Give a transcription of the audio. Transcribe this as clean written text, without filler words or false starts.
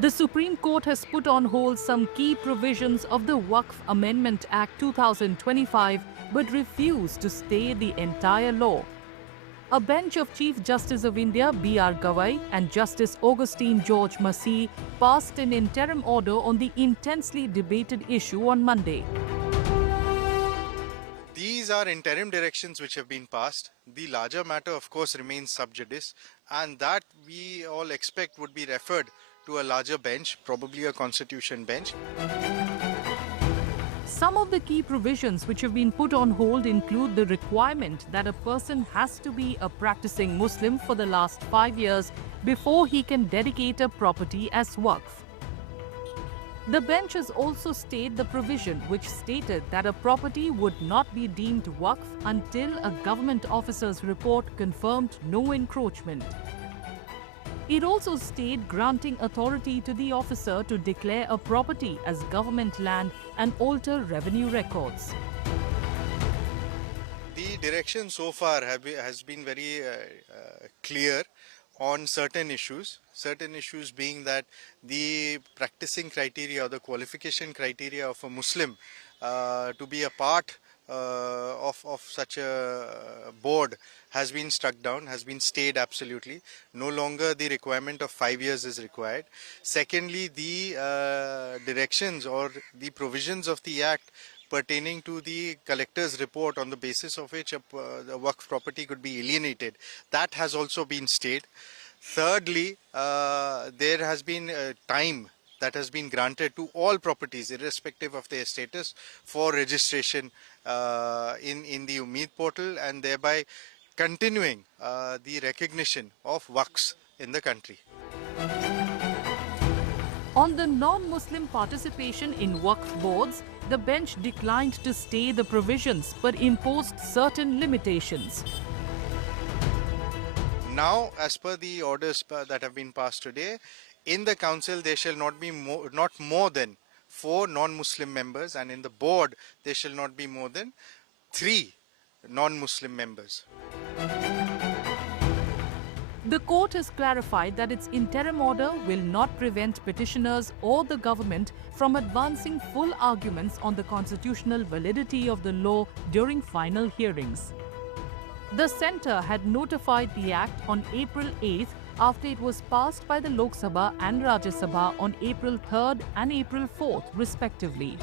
The Supreme Court has put on hold some key provisions of the Waqf Amendment Act 2025 but refused to stay the entire law. A bench of Chief Justice of India B.R. Gavai and Justice Augustine George Masih passed an interim order on the intensely debated issue on Monday. These are interim directions which have been passed. The larger matter, of course, remains sub judice, and that we all expect would be referred to a larger bench, probably a constitution bench. Some of the key provisions which have been put on hold include the requirement that a person has to be a practicing Muslim for the last 5 years before he can dedicate a property as Waqf. The bench has also stayed the provision which stated that a property would not be deemed Waqf until a government officer's report confirmed no encroachment. It also stayed granting authority to the officer to declare a property as government land and alter revenue records. The direction so far has been very clear on certain issues being that the practicing criteria or the qualification criteria of a Muslim to be a part of such a board has been struck down, has been stayed absolutely. No longer the requirement of 5 years is required. Secondly, the directions or the provisions of the Act pertaining to the collector's report on the basis of which the Waqf property could be alienated, that has also been stayed. Thirdly, there has been time that has been granted to all properties irrespective of their status for registration in the Umeed portal, and thereby continuing the recognition of Waqfs in the country. On the non-Muslim participation in Waqf Boards, the bench declined to stay the provisions but imposed certain limitations. Now, as per the orders that have been passed today, in the council there shall not be not more than 4 non-Muslim members, and in the board there shall not be more than 3 non-Muslim members. The court has clarified that its interim order will not prevent petitioners or the government from advancing full arguments on the constitutional validity of the law during final hearings. The centre had notified the Act on April 8th after it was passed by the Lok Sabha and Rajya Sabha on April 3rd and April 4th respectively.